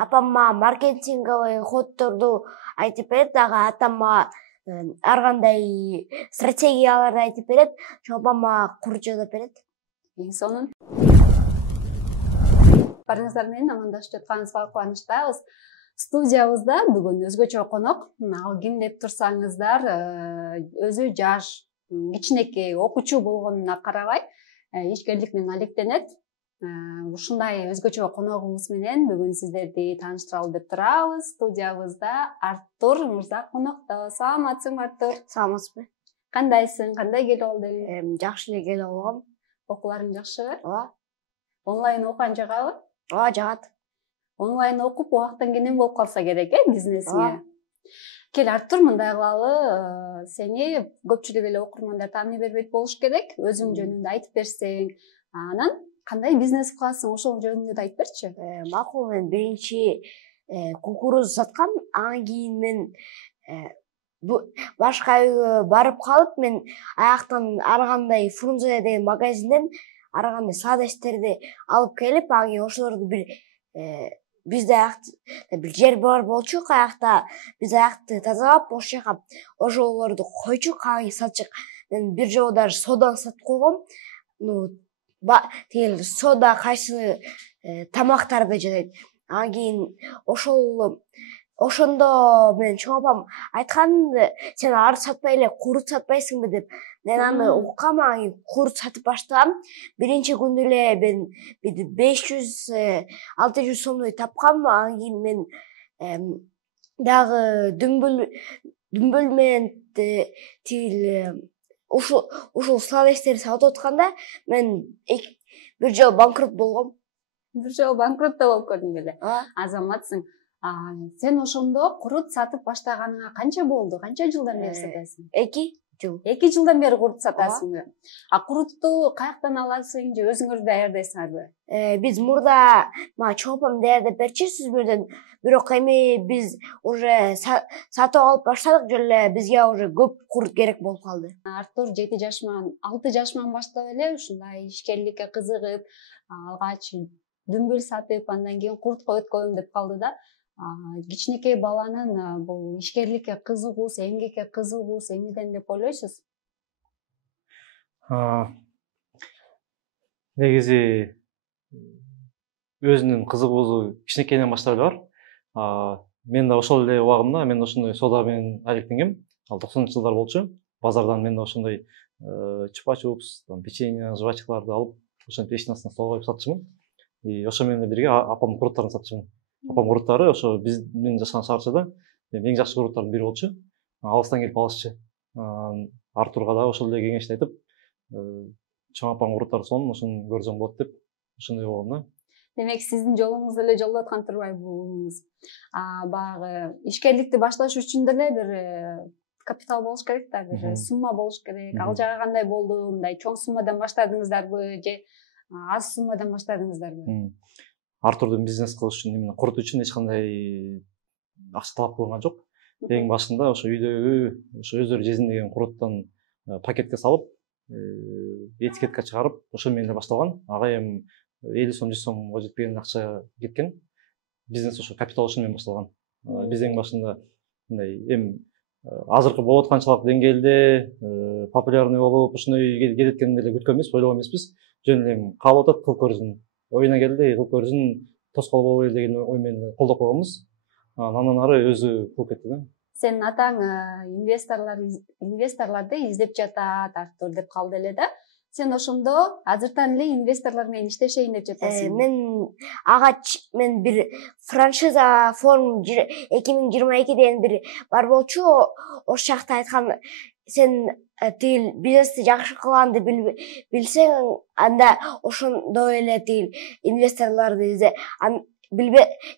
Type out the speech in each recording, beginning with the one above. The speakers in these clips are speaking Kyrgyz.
апамма маркетинговый ходдорду айтып берет, дагы атамма ар кандай стратегияларды айтып берет. Апамма курут жасап берет. Эң сонун. Барыңыздар менен амандашып жатканыбызга кубанычтабыз. Студиябызда бүгүн өзгөчө конок. Ал ким деп турсаңыздар, өзү жаш, кичинекей окуучу болгонуна карабай, ишкерлик менен алектенет. Ушундай өзгөчө коногубуз менен бүгүн сиздерди тааныштыралы деп турабыз. Студиябызда Артур мырза конокто. Саламатсыңбы, Артур? Саламатсызбы? Кандайсың? Кандай келип алдың? Жакшы эле келип алгам. Окууларың жакшыбы? Ооба. Онлайн окуган жагабы? Ооба, жагат. Онлайн окуп убактың кенен болуп калса керек, бизнесиңе. Кел, Артур, мындай кылалы, сени көпчүлүк эле окурмандар тааный бербейт болуш керек. Өзүң жөнүндө айтып берсең, анан кандай бизнес кыласың, ошол жөнүндө да айтып берчи. Макул, мен биринчи кукуруз саткам, анан кийин мен башка үйгө барып калып, мен аяктан ар кандай Фрунзе деген магазинден ар кандай сладостерди алып келип, анан кийин ошолорду бизде аякта бир жер бар болчу, аякта биз аякты тазалап, ошол жака ошолорду койчук, анан сатчык. Мен бир жолу даже соданы сатып койгом. Тигил сода кайсы тамактарды жасайт. Анан кийин ошондо мен чоң апам айткан, сен ар сатпай эле курут сатпайсыңбы деп. Мен аны уккам, анан кийин курут сатып баштагам. Биринчи күндө эле мен 500-600 сомдой тапкам. Анан кийин мен дагы дүмбүл менен тигил ушул сладостерди сатып атканда мен бир жолу банкрот болгом. Бир жолу банкрот да болуп көрдүң беле? Азаматсың. Сен ошондо курут сатып баштаганыңа канча болду? Канча жылдан бери сатасың? 2 жыл. 2 жылдан бери курут сатасыңбы? Курутту каяктан аласың же өзүңөр даярдайсыңарбы? Биз мурда чоң апам даярдап берчи сүзбөдөн. Бирок эми биз уже сатып алып баштадык, жолу бизге уже көп курут керек болуп калды. Артур 6 жашынан баштап эле ушундай ишкерликке кызыгып, алгач дүмбүл сатып, андан кийин курутка өткөм деп калды да. Кичинекей баланын бул ишкерликке кызыгуусу, эмгекке кызыгуусу эмнеден деп ойлойсуз? Негизи өзүнүн кызыгуусу кичинекейден баштап эле бар. Мен да ошол эле убагымда мен ошондой сода менен алектенгем. Ал 90-жылдар болчу. Базардан мен да ошондой чупа-чупс, печенье, жвачкаларды алып, ошентип эшиктин астына столго коюп сатчумун. И ошо менен бирге апамдын куруттарын сатчумун. Апам куруттары ошо мен жашаган шаарчада эң жакшы куруттардын бири болчу. Алыстан келип алышчы. Артурга да ошол эле кеңешти айтып, чоң апам куруттары сонун, ошону көрсөң болот деп ошондой болгон да. Демек, сиздин жолуңуз эле жолдо аткан турбай бул. Баягы ишкерликти башташ үчүн деле бир капитал болуш керек да, бир сумма болуш керек. Ал жагы кандай болду? Мындай чоң суммадан баштадыңыздарбы же аз суммадан баштадыңыздарбы? Артурдун бизнес кылыш үчүн, именно курут үчүн эч кандай акча талап кылынган жок. Эң башында ошо үйдөгү ошо өздөрү жезиндеген куруттан пакетке салып, этикетка чыгарып, ошо менен эле башталган. Ага эми 50 сом, 100 сомго жетпеген акча кеткен. Бизнес ошо капитал үчүн менен башталган. Биз эң башында мындай эми азыркы болуп атканчалык деңгээлде популярный болуп, ушуной кететкенин эле күткөн эмес, ойлогон эмеспиз. Жөн эле каалап атат, кылып көрсүн. Оюна келди, кылып көрсүн, тоскоол болбойлу деген ой менен колдоп койгонбуз. Андан ары өзү кылып кетти да. Сенин атаң инвесторлорду издеп жатат, Артур деп калды эле да. Сен ошондо азыртан эле инвесторлор менен иштешейин деп жатасың. Мен бир франшиза форум 2022 деген бир бар болчу. Ошол жакта айткан, сен тигил бизнести жакшы кылганды билсең, анда ошондой эле тигил инвесторлорду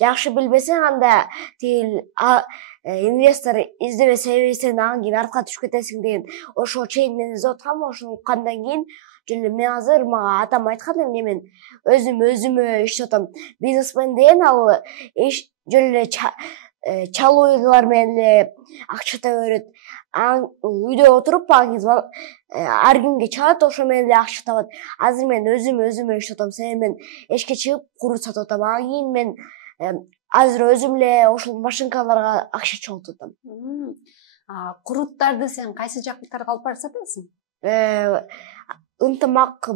жакшы билбесең, анда тигил инвестор издебей себебесең, анан кийин артка түшүп кетесиң деген ошол чейин мен издеп аткам. Ошону уккандан кийин мен азыр мага атам айткан, эмне мен өзүмө иштеп атам. Бизнесмен деген ал жөн эле чалуулар менен эле акча таба берет. Үйдө отуруп ар кимге чалат, ошо менен эле акча табат. Азыр мен өзүмө иштеп атам. Себеби мен эшикке чыгып курут сатып атам. Анан кийин мен азыр өзүм эле ошол машинкаларга акча чогултуп атам. Куруттарды сен кайсы жактарга алып барып сатасың? Ынтымак,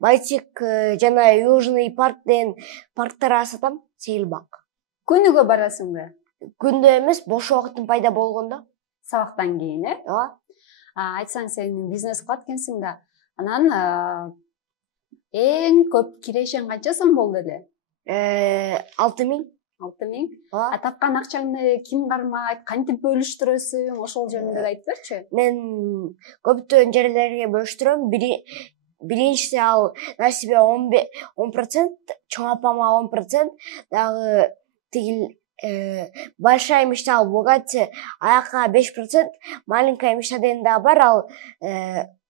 Байтик жана Южный парк деген парктарга сатам, Сейилбак. Күнүгө барасыңбы? Күндө эмес, бош убактым пайда болгондо. Сабактан кийин, Ооба. Айтсаң сен бизнес кылат экенсиң да. Анан эң көп кирешең канча сом болду эле? 6000. 6000. Ооба. Тапкан акчаңды ким кармайт, кантип бөлүштүрөсүң? Ошол жөнүндө да айтып берчи. Мен көптөгөн жерлерге бөлүштүрөм. Биринчиси ал Насибе 10%, чоң апама 10%, дагы тигил большая мечта, ал Бугатти, аяка 5%, маленькая мечта деген дагы бар, ал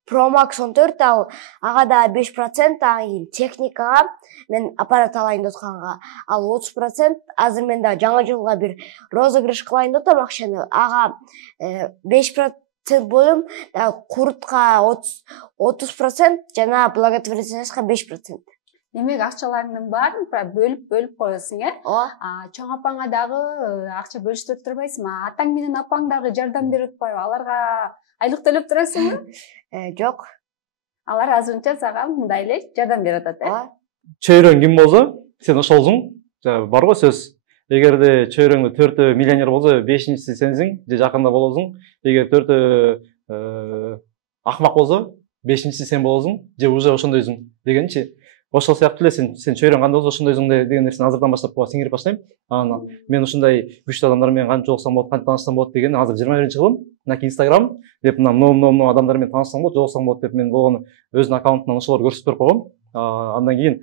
Pro Max 14, ал ага да 5%, аны техникага, мен аппарат алайын деп атканга, ал 30%, азыр мен да жаңы жылга бир розыгрыш кылайын деп атам акчаны, ага 5% боюм, курутка 30%, жана благотворительностька 5%. Демек акчаларыңдын баарын бөлүп коесуң, Ооба. Чоң апаңа дагы акча бөлүштүрүп турбайсыңбы? Атаң менен апаң дагы жардам берип атпайбы? Аларга айлык төлөп турасыңбы? Жок. Алар азырынча сага мындай эле жардам берип атат, Ооба. Чөйрөң ким болсо, сен ошолсуң. Бар го сөз. Эгерде чөйрөңдө 4 миллионер болсо, 5-инчиси сенсиң, же жакында болосуң. Эгер 4 акмак болсо, 5-инчиси сен болосуң, же уже ошондойсуң дегенчи. Ошол сыяктуу эле сен чөйрөң кандай болсо ошондойсуң деген нерсени азырдан баштап сиңирип баштайм. Анан мен ушундай күчтүү адамдар менен кантип жолуксам болот, кантип таанышсам болот деген азыр 21-кылым. Мына Instagram деп мына мынау адамдар менен таанышсам болот, жолуксам болот деп мен болгону өзүнүн аккаунтунан ошолорду көрсөтүп берип койгом. Андан кийин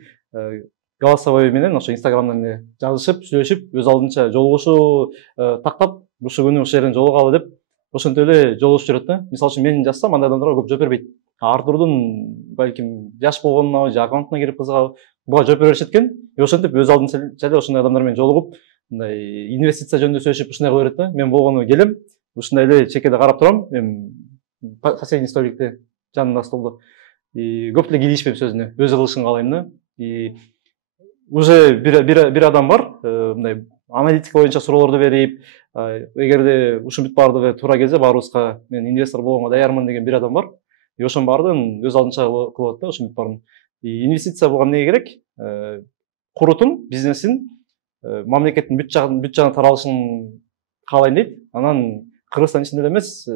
голосовой менен ошо Instagramдан эле жазышып, сүйлөшүп, өз алдынча жолугушуу тактап, ушул күнү ушул жерден жолугалы деп ошентип эле жолугушуп жүрөт да. Мисалы үчүн мен жазсам, андай адамдарга көп жооп бербейт. Артурдун балким жаш болгонуна же аккаунтуна кирип кызыгабы, буга жооп бере беришет экен. Ошентип өз алдынча эле ошондой адамдар менен жолугуп, мындай инвестиция жөнүндө сөйлөшүп ушундай кыла берет да. Мен болгону келем, ушундай эле чекеде карап турам, мен последний столикте жанында столдо. Көп эле кийлишпейм сөзүнө, өзү кылышын каалайм да. Уже бир адам бар, мындай аналитика боюнча суроолорду берип, эгерде ушул бүт баардыгы туура келсе, баарыбызга мен инвестор болгонго даярмын деген бир адам бар. Ошонун баардыгын өз алдынча кылып атат да, ушул бүт баарын. Инвестиция буга эмнеге керек? Курутун, бизнесин, мамлекеттин бүт жагына таралышын каалайм дейт. Анан Кыргызстан ичинде эле эмес,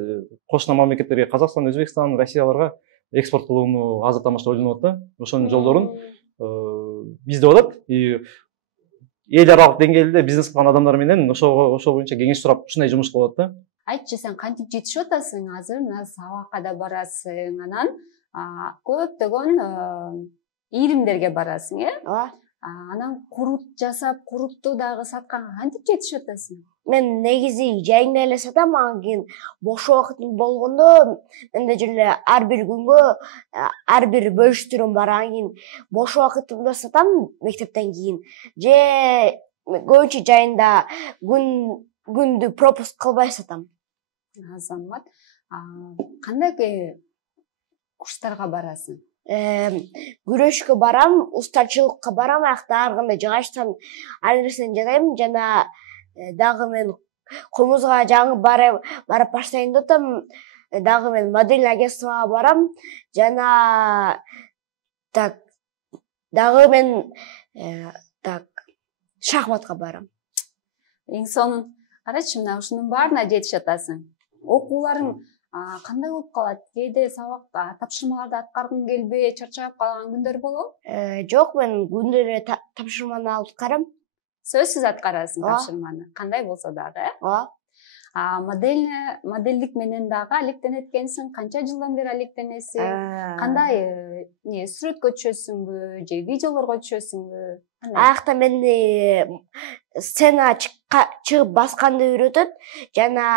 кошуна мамлекеттерге, Казакстан, Өзбекстан, Россияларга экспорт кылууну азыртан баштап ойлонуп атат да. Ошонун жолдорун издеп атат. Эл аралык деңгээлде бизнес кылган адамдар менен ошол боюнча кеңеш сурап ушундай жумуш кылып атат да. Айтчы, сен кантип жетишип атасың? Азыр мына сабакка да барасың, анан көптөгөн ийримдерге барасың, Ооба. Анан курут жасап, курутту дагы сатканга кантип жетишип атасың? Мен негизи жайында эле сатам, анан кийин бош убактым болгондо менде деле ар бир күнгө ар бир бөлүштүрүүм бар. Анан кийин бош убактымда сатам мектептен кийин. Же көбүнчө жайында күндү пропуск кылбай сатам. Азамат, кандай курстарга барасың? Күрөшкө барам, устачылыкка барам, аякта ар кандай жыгачтан ар нерсени жасайм. Жана дагы мен комузга жаңы барып баштайын деп атам. Дагы мен модель агентствага барам. Жана дагы мен шахматка барам. Эң сонун, карачы, мына ушунун баарына жетишип атасың. Окууларың кандай болуп калат? Кээде сабак тапшырмаларды аткаргың келбей, чарчап калган күндөр болобу? Жок, мен күндө эле тапшырманы аткарам. Сөзсүз аткарасың тапшырманы. Кандай болсо дагы, Ооба. Модельдик менен дагы алектенет экенсиң. Канча жылдан бери алектенесиң? Кандай сүрөткө түшөсүңбү же видеолорго түшөсүңбү? Аякта мени сцена чыгып басканды үйрөтөт, жана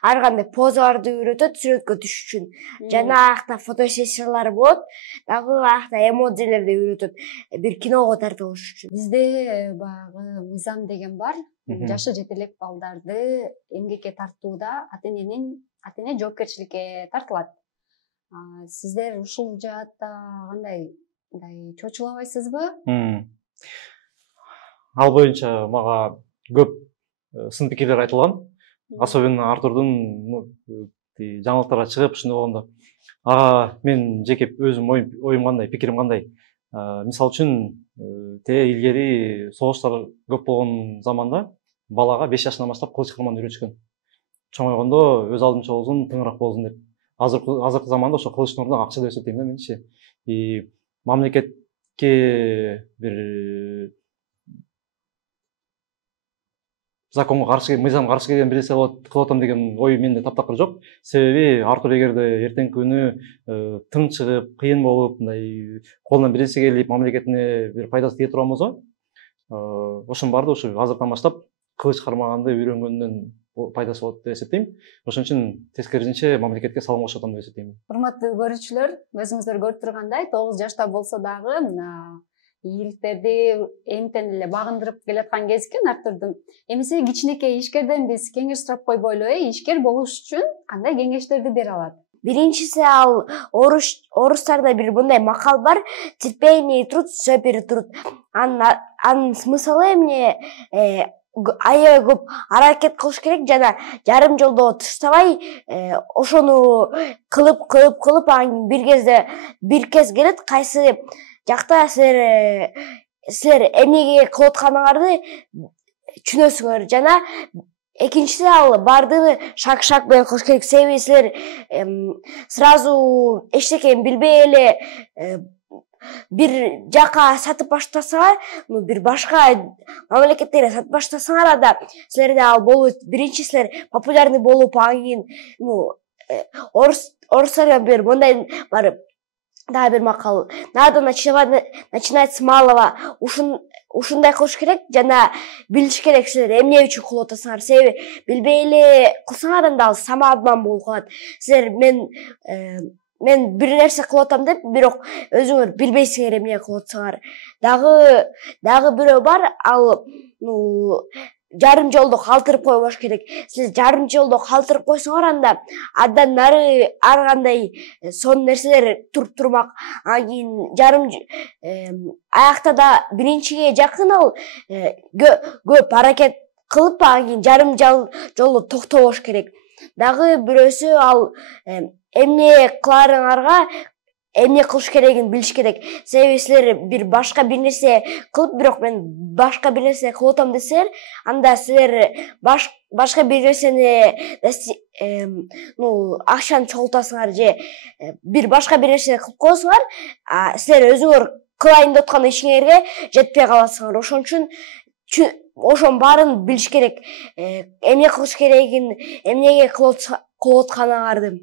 ар кандай позаларды үйрөтөт сүрөткө түшүш үчүн. Жана аякта фотосессиялар болот, дагы аякта эмоджилерди үйрөтөт, бир киного тартылыш үчүн. Бизде баягы мыйзам деген бар. Жашы жете элек балдарды эмгекке тартууда ата-эне жоопкерчиликке тартылат. Сиздер ушул жаатта кандай чочулабайсызбы? Ал боюнча мага көп сын пикирлер айтылган. Особенно Артурдун жаңылыктарга чыгып ушундай болгондо ага мен жеке өзүм оюм кандай, пикирим кандай. Мисалы үчүн илгери согуштар көп болгон заманда балага 5 жашынан баштап кылыч кырманды үйрөтүшкөн. Чоңойгондо өз алдынча болсун, тыңыраак болсун деп. Азыркы заманда ошо кылычтын ордуна акча деп эсептейм да менчи. Мамлекетке бир законго каршы, мыйзамга каршы келген бир нерсе кылып атам деген ой менде таптакыр жок. Себеби Артур эгерде эртеңки күнү тың чыгып, кыйын болуп, мындай колунан бир нерсе келип, мамлекетине бир пайдасы тие турган болсо, ошонун баары ушу азыртан баштап кылыч кармаганды үйрөнгөндөн пайдасы болот деп эсептейм. Ошон үчүн тескерисинче мамлекетке салым кошуп атам деп эсептейм. Урматтуу көрүүчүлөр, өзүңүздөр көрүп тургандай 9 жашта болсо дагы ийгиликтерди эмтен эле багындырып келаткан кези экен Артурдун. Эмесе кичинекей ишкерден биз кеңеш сурап койбойлу, ишкер болуш үчүн кандай кеңештерди бере алат? Биринчиси ал орустарда бир мындай макал бар: терпение и труд все перетрут. Анын смыслы эмне? Аябай көп аракет кылыш керек жана жарым жолдо таштабай ошону кылып анан бир кез келет кайсы жакта силер эмнеге кылып атканыңарды түшүнөсүңөр. Жана экинчиси ал баардыгы шаг менен кылыш керек. Себеби силер сразу эчтекени билбей эле бир жака сатып баштасаңар, бир башка мамлекеттерге сатып баштасаңар да силерде ал болот. Биринчи силер популярный болуп, анан кийин орустарда бир мындай бар, дагы бир макал: надо начинать с малого. Ушундай кылыш керек жана билиш керек силер эмне үчүн кылып атасыңар. Себеби билбей эле кылсаңар анда ал самообман болуп калат. Силер мен бир нерсе кылып атам деп, бирок өзүңөр билбейсиңер эмне кылып атсаңар. Дагы бирөө бар, ал жарым жолдо калтырып койбош керек. Силер жарым жолдо калтырып койсоңор, анда андан нары ар кандай сонун нерселер туруп турмак. Анан кийин аякта да биринчиге жакын ал көп аракет кылып, анан кийин жарым жолдо токтобош керек. Дагы бирөөсү ал эмне кыларыңарга эмне кылыш керегин билиш керек. Себеби силер бир башка бир нерсе кылып, бирок мен башка бир нерсе кылып атам десеңер, анда силер башка бир нерсени акчаны чогултасыңар же бир башка бир нерсе кылып коесуңар, силер өзүңөр кылайын деп аткан ишиңерге жетпей каласыңар. Ошон үчүн ошонун баарын билиш керек. Эмне кылыш керегин, эмнеге кылып атканыңарды.